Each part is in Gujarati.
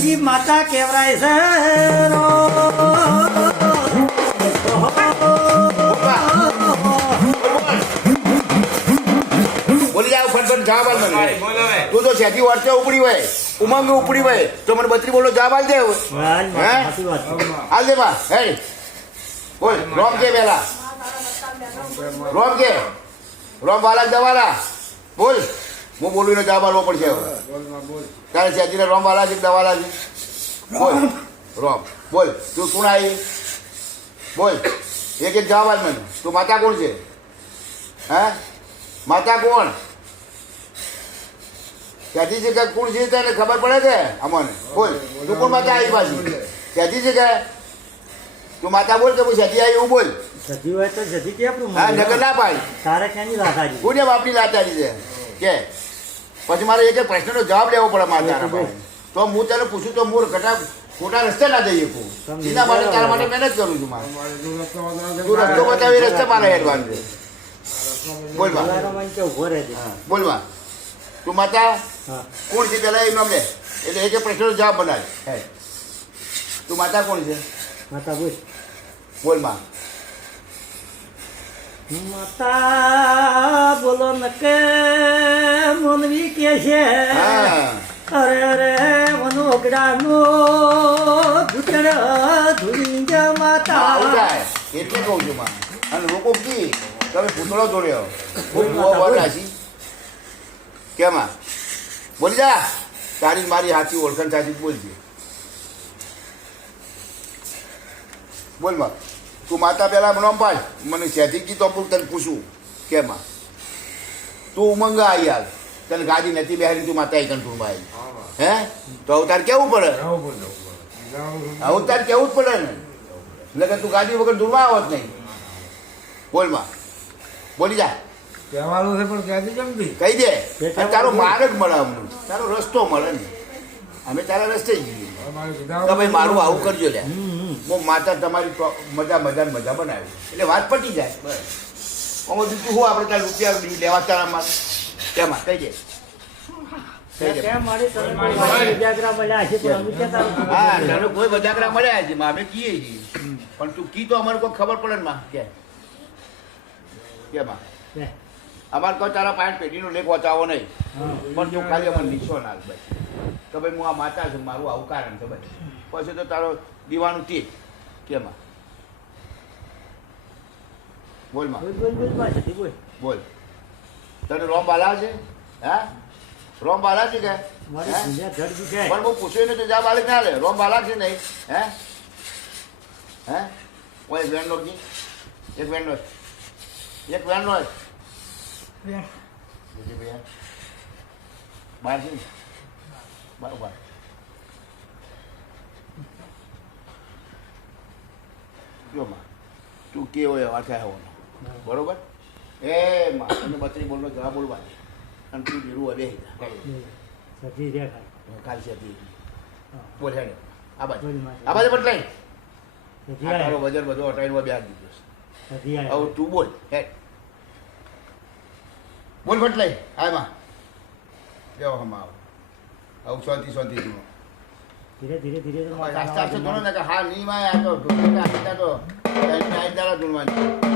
ઈ માતા કેવરાય છે રો. બોલી જાવ ફટફટ જવાબ આલ મને. તું તો છેથી વર્ષે ઉપડી હોય ઉમંગ ઉપડી હોય તો મને બત્રી બોલો જવાબ આલ દે. આલ દે બા. હે બોલ રોમ કે પેલા રોમ કે રોમ વાલા દવાલા બોલ. હું બોલું ને જવાબ આલવો પડશે. તારે છેતીને રોમ વાલા છે દવાલા છે બોલ. રોમ બોલ. તું કોણ આવી બોલ. એક એક જવાબ આલ મને. તું માતા કોણ છે? હે માતા કોણ? ક્યાંથી છે કે કોણ છે તને ખબર પડે છે અમને? બોલ તું કોણ માતા આવી પાછી? ક્યાંથી છે કે તું માતા બોલ કે છેતી આવી એવું બોલ. સધી હોય તો સધી કે આપણું હા નગર ના પાડી. તારે ક્યાંની લાસાજી? કોને બાપની લાચારી છે કે પછી મારે એક એક પ્રશ્નનો જવાબ લેવો પડે માતાના પાસે. તો હું તને પૂછું તો હું ખોટા રસ્તે ના જઈએ કહું. એના માટે તારા માટે મહેનત કરું છું મારે. તું રસ્તો બતાવી રસ્તે મારે હેડવાનું છે. બોલ બા. ઉભો રહેજે. બોલ બા. તું માતા હા. કોણ છે પેલા એમ નામ લે એટલે એક એક પ્રશ્નનો જવાબ બનાવે. હે તું માતા કોણ છે? માતા બોલ. બોલ માં. માતા બોલો ન કે મોનવી કે છે. હા અરે અરે મનોગડાનો ઘૂંટણ ધૂળી જ માતા. આવું થાય એટલે કહું છું માં. અને લોકો કી તમે પૂતળો દોડ્યો બહુ રાશી કેમાં બોલી જા. તારી મારી હાથી ઓળખાણ સાચી બોલજે. બોલ માં. તું માતા પેલા નામ પાડ મને સેથી કી તો તને પૂછું કેમાં તું ઉમંગા આવી યાર તને ગાડી નથી બેહારી તું માતા કંટ્રોલમાં આવી. હે તો અવતાર કેવું પડે? અવતાર કેવું જ પડે ને એટલે તું ગાડી વગર દૂરમાં આવત નહીં. બોલ માં. બોલી જા. કહેવાનું છે પણ ક્યાંથી જમતી કહી દે. તારો માર્ગ મળે અમને તારો રસ્તો મળે ને અમે તારા રસ્તે જઈએ. તો ભાઈ મારું આવું કરજો લે. હું માતા તમારી મજા બનાવી એટલે વાત પટી જાય બસ. આમાં બીજું શું આપણે ત્યાં રૂપિયા લેવા તારામાં તેમાં કહી દે. કેમ મારી તને કોઈ ઉજાગરા મળ્યા છે પણ અમે ક્યાં તારું હા તને કોઈ બજાકરા મળ્યા છે અમે કીએ છીએ પણ તું કી તો અમારે કોઈ ખબર પડે ને માં કેમાં લે. અમારે કોઈ તારા પાંચ પેઢીનો લેખ વચાવો નહીં પણ તું ખાલી અમારે નીચો ના ભાઈ તો ભાઈ હું આ માતા છું મારું આવું કારણ છે ભાઈ. પછી તો તારો દીવાનું તે કેમાં બોલ માં. બોલ બોલ બોલ પાછળથી બોલ. બોલ. તને રોમ બાલા છે? હા રોમ બાલા છે કે મારી દુનિયા જડ દીધે. પણ હું પૂછ્યું ને તો જવાબ આલે ના લે. રોમ બાલા છે નહીં હે હે કોઈ વેણ નો કી એક વેણ નો બીજી ભાઈ બાર છે ને બરાબર. જો માં તું કેવો એવા થાય હોવાનો બરોબર. એ માં તને બત્રી બોલનો જવાબ બોલવા અને તું ધીરું હવે સધી રે ખાય. કાલ છે બોલ હેડે આ બાજુ બોલ માં. આ બાજુ બદલાઈ સધી આ તારો આય. વજન બધો અટાઈમાં બેહાર દીધો છે. સધી આય. હવે તું બોલ હેડ બોલ બદલાઈ આ માં કેવો હમા આવું શાંતિ તું ધીરે ધીરે ધીરે તો માતા આસ્તે આસ્તે આવવા થોડો ને કે હા નહીં માં આ તો ઢોકળા આસ્તે તો આઈ દાડા ધૂણવાની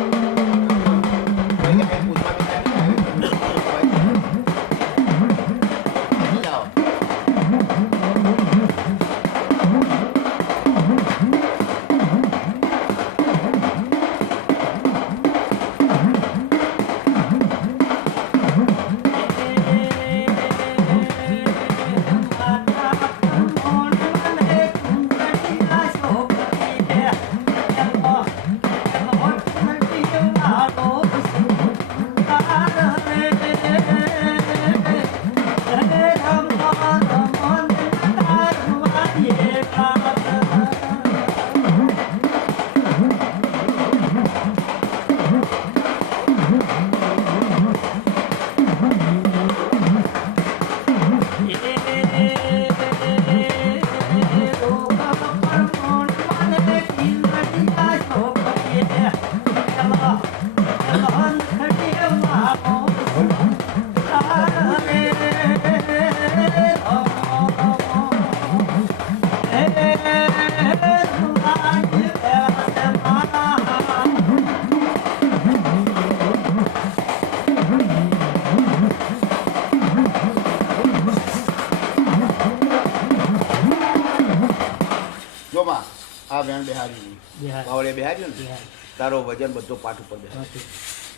આ વેણ બેહારી બિહાર બાવળે બેહાર્યું ને બિહાર તારો વજન બધો પાઠ ઉપર બેહાર નથી.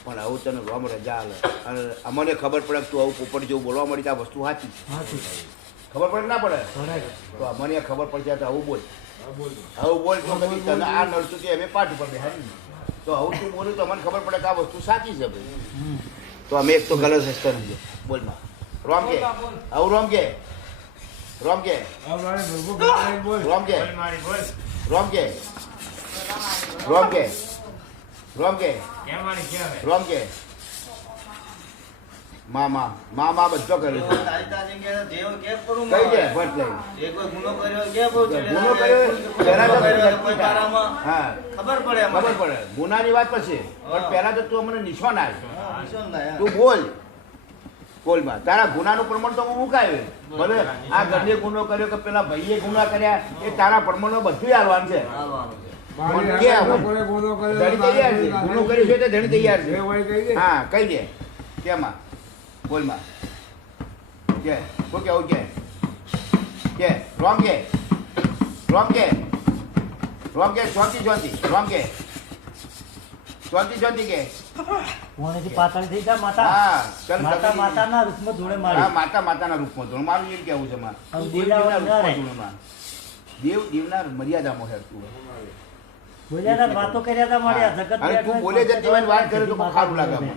પણ આવું તને રોમ રજા હાલે અને અમને ખબર પડે કે તું આવું પોપટ જેવું બોલવા મળી તો આ વસ્તુ સાચી છે. નથી. ખબર પડે કે ના પડે બરાબર. તો અમને ખબર પડશે તો આવું બોલ આવું બોલ તો કદી તને આ નડતું તે અમે પાઠ ઉપર બેહારી તો આવું તું બોલું તો અમને ખબર પડે કે આ વસ્તુ સાચી છે ભાઈ હમ. તો અમે એક તો ગલત હસ્તો નથી બોલમાં રોમ કે આવું રોમ કે રોમ કે હવે મારે ભરભૂ ખાઈને બોલ. રોમ કે રોમ કે રોમ કે રોમ કે રોમ કે મામા મામા બધો કરે છે કઈ દે ભટ લઈ ગુનો કર્યો પહેલા તો હા ખબર પડે ખબર પડે ગુનાની વાત પછી પણ પહેલા તો તું અમને નિશાન આવ્યો તું બોલ બોલમાં તારા ગુનાનું પ્રમાણ તો હું મુકાયું ભલે આ ગઢે ગુનો કર્યો કે પેલા ભાઈએ ગુના કર્યા એ તારા પ્રમાણમાં બધું હાલવાનું છે મારી કે હારે આવું? લોકોએ ગુનો કર્યો ધણી તૈયાર છે ગુનો કર્યો છે તો ધણી તૈયાર જે છે હોય કહી દે. હા કહી દે કેમાં બોલમાં કે શું કેવું કે રોમ કે રોમ કે રોમ કે શાંતિ શાંતિ રોમ કે શાંતિ શાંતિ કે કોણેથી પાતળી થઈ જાય માતા હા ચાલ માતા માતાના રૂપમાં ધૂળે હા મારી માતા માતાના રૂપમાં ધોરણ મારું એમ કેવું છે માં હવે દેવ બોલાવા દેવના ના રૂપમાં રહે. ધોરણમાં. દેવ દેવના મર્યાદામાં હેરતું બોલ્યા હતા, વાતો કર્યા હતા મારી આ જગત અને તું બોલે છે તેવાની વાત કરે તો બહુ સારું લાગે મને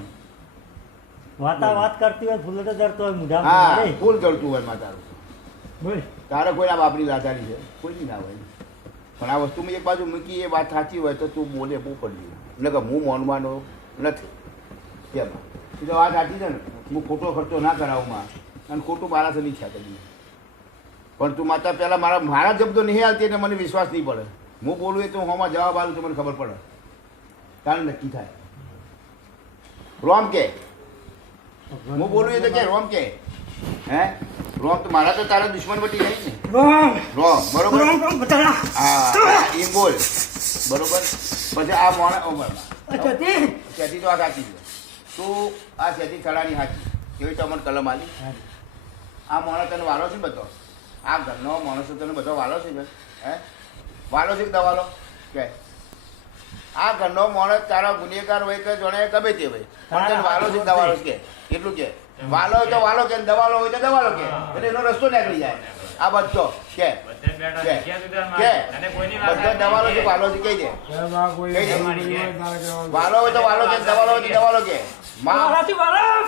વાત કરતી હોય ફૂલ તો જડતો હોય હા મુઢા ફૂલ કરતું હોય માં તારું બોલ તારે કોઈ ના બાપની લાચારી છે કોઈ ના હોય પણ આ વસ્તુ મેં એક બાજુ મૂકી એ વાત સાચી હોય તો તું બોલે બહુ પડી એટલે કે હું માનવાનો નથી કેમ એ તો વાત સાચી છે ને હું ખોટો ખર્ચો ના કરાવું માં અને ખોટું મારા નહીં થયા કદી પણ તું માતા પહેલાં મારા શબ્દો નહીં આવતી એટલે મને વિશ્વાસ નહીં પડે હું બોલું એ તો હોમાં જવાબ આવું તો મને ખબર પડે તારે નક્કી થાય રોમ કે હું બોલું એ તો કે રોમ કે હે રોમ તો મારા તો તારા દુશ્મન બટી જાય ને રોમ બરોબર હા એમ બોલ બરોબર પછી આ મોણા સેતી તો આ સાચી છે તું આ સેતી ચડાની સાચી એવી તો અમને કલમ આલી આ મોણા તને વાલો છે બધો આ ઘરનો માણસો તને બધો વાલો છે ને હે વાલો છે કે દવાલો કે આ ઘરનો માણસ તારા ગુનેગાર હોય કે જોણે ગમે તે હોય પણ તને વાલો છે કે દવાલો છે કે એટલું કે વાલો હોય તો વાલો કે દવાલો હોય તો દવાલો કે એટલે એનો રસ્તો નીકળી જાય આ બધો કે બધો દવાલો છે વાલો છે કહી દે સાહેબ, આ કોઈ કઈ દે. એવું નહીં હોય તારે કહેવાનું. વાલો હોય તો વાલો કે દવાલો હોય તો દવાલો કે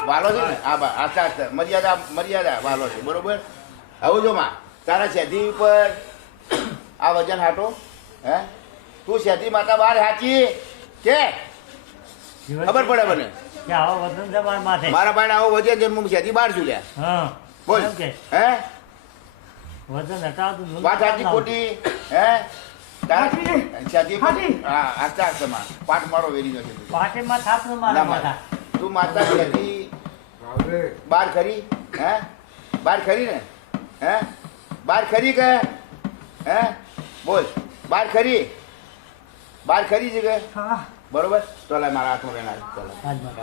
વાલો છે ને આ આસ્તા આસ્તા મર્યાદા વાલો છે બરોબર હવે જો માં તારા સેધી ઉપર આ વજન હાટો હે તું સેધી માતા બહાર હાચી કે ખબર પડે મને કે આવો વજન છે મારા માથે મારા ભાઈ આવો વજન છે હું સેધી બહાર છું લ્યા હા બોલ એમ કે હે વજન હટાવતું ધૂળ વાત સાચી ના ખોટી હે તારા સેધી હા આસ્તા આસ્તા માં પાઠ મારો વેરી નથી તું. પાટેમાં થાપનું મારા ના માથા મારે તું માતા સેધી બાવરે, બાર ખરી હે બાર ખરી ને હે બાર ખરી કે હે બોલ બાર ખરી છે કે બરોબર તો લે મારા હાથમાં વેણા ચાલ આજમાં.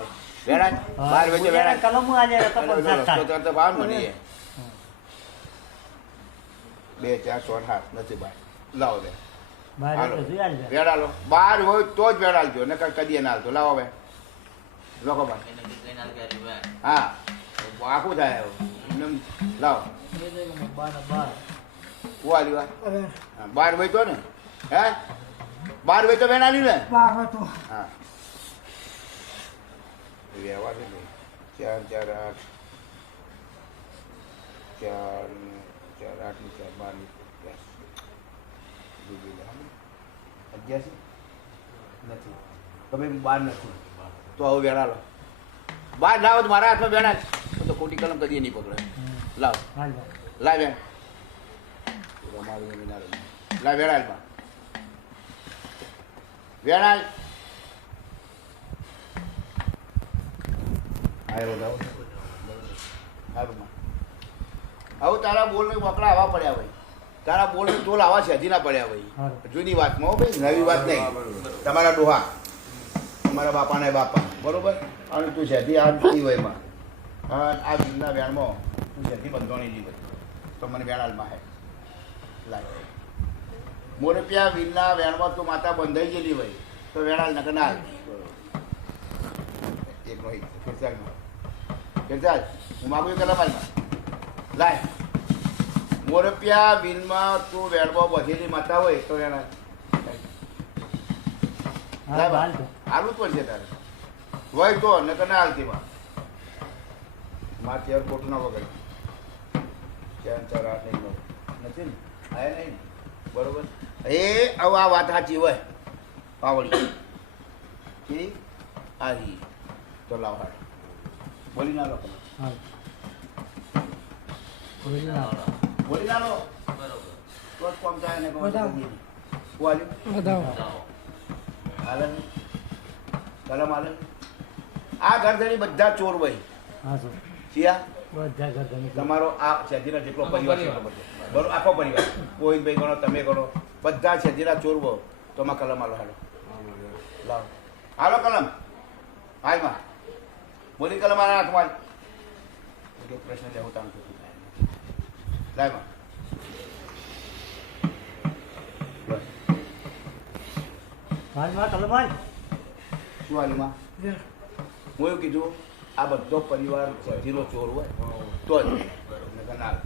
વેણા બાર વેચે વેણા કલમો આજે રસ્તો પર સાત રસ્તો થાય. તો ભાવ મને એ 2 4 6 8 નથી બાર લાવો બે બહાર હાલો. તો જોઈ આલજે. વેડા લો બાર હોય તો જ વેડા લજો ને કદી ના હાલતો લાવો બે લોકો બાર હા આખું થાય એમ લાવો બાર. વા લીવા બાર વેચો ને હે બાર વેચો વેણા લી ને હા વ્યવહાર છે ને 4 4 8 4 8 ની 4 12 ની 10 નથી તમે બાર નથી તો હવે વેણા લો બાર લાવો તો મારા હાથમાં વેણા જ. તો ખોટી કલમ કદી નહીં પકડે લાવ હાલજો. લાવ વેણ રમાવી એમ ના રમે. લાવ વેણાલમાં વેણાલ આવ્યો લાવો હવે તારા બોલને વકડા આવા પડ્યા ભાઈ તારા બોલને તોલ આવા છે હજી ના પડ્યા ભાઈ હારું. જૂની વાતમાં હો ભાઈ નવી વાત નહીં તમારા ડોહા તમારા બાપાના બાપા બરોબર અને તું શેઠી આ નથી હોય એમાં હા આ જૂના વેણમાં તું શેઠી બંધોણી લીધો તો મને વેણાલમાં હે લાગે મોરપિયા વીરના વેણમાં તું માતા બંધાઈ ગયેલી હોય તો વેણાલ નકર ના હાલ. એક નહીં ફિરસાજ હું માગું કલમ હાલમાં લાય. મોરપિયા વીરમાં તું વેણમાં બધેલી માતા હોય તો વેણાલ હા બાલ તો હાલવું જ પડશે તારે હોય તો નકર ના હાલતી માં ચેર ખોટું ના વગર 4 4 8 9 નથી ને આયા નહીં ને? બરોબર એ હવે આ વાત સાચી હોય પાવડી કે આવી તો લાવ હાડ બોલી ના લો હા બોલી ના બોલી ના લો તો જ કોમ થાય ને કોમ હાલે ને? કલમ હાલે આ ઘરધણી બધા ચોર હોય હા સર ચિયા બધા ઘર તમે તમારો આ છેદીના જેટલો પરિવાર છે એટલો બધો. બરોબર આખો પરિવાર ગોવિંદભાઈ ગણો તમે ગણો બધા છેદીના ચોર હો તો માં કલમ હાલો હાલો લાવો હાલો કલમ હાલમાં બોલી કલમ હાલ હાથમાં એક પ્રશ્ન લેવું તામ થતું લાવમાં બસ હાલમાં કલમાન શું હાલમાં હું એવું કીધું આ બધો પરિવાર છેદીનો ચોર હોય તો જ નકર ના હાલે.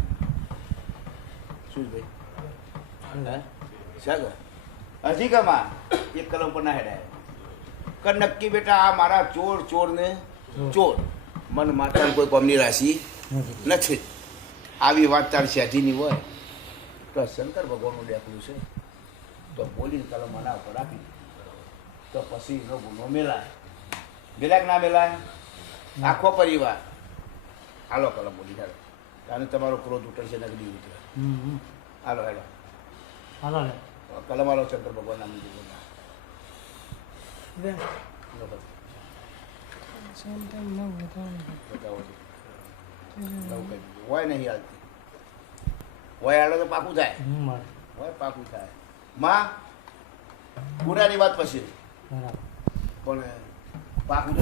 શું ભાઈ સાગર હજી કમા એક કલમ પર ના હેડાય કર નક્કી બેટા આ મારા ચોર ચોર ને ચોર મન માતા કોઈ કોમની રાશિ નથી. આવી વાત તાર શેઠીની હોય તો શંકર ભગવાનનું દેખલું છે તો બોલીને કલમ આના ઉપર રાખી દે. તો પછી એનો ગુનો મેલાય મેલાય કે ના મેલાય આખો પરિવાર હાલો કલમ બોલી હાલો અને તમારો ક્રોધ ઉતરશે નગદી ઉતરે હાલો હેલો હાલો ને કલમ હાલો શંકર ભગવાન નામ હોય નહીં હાલતી હોય હાલો તો પાકું થાય હોય પાકું થાય માં ગુનાની વાત પછી બરાબર પણ પાકું તો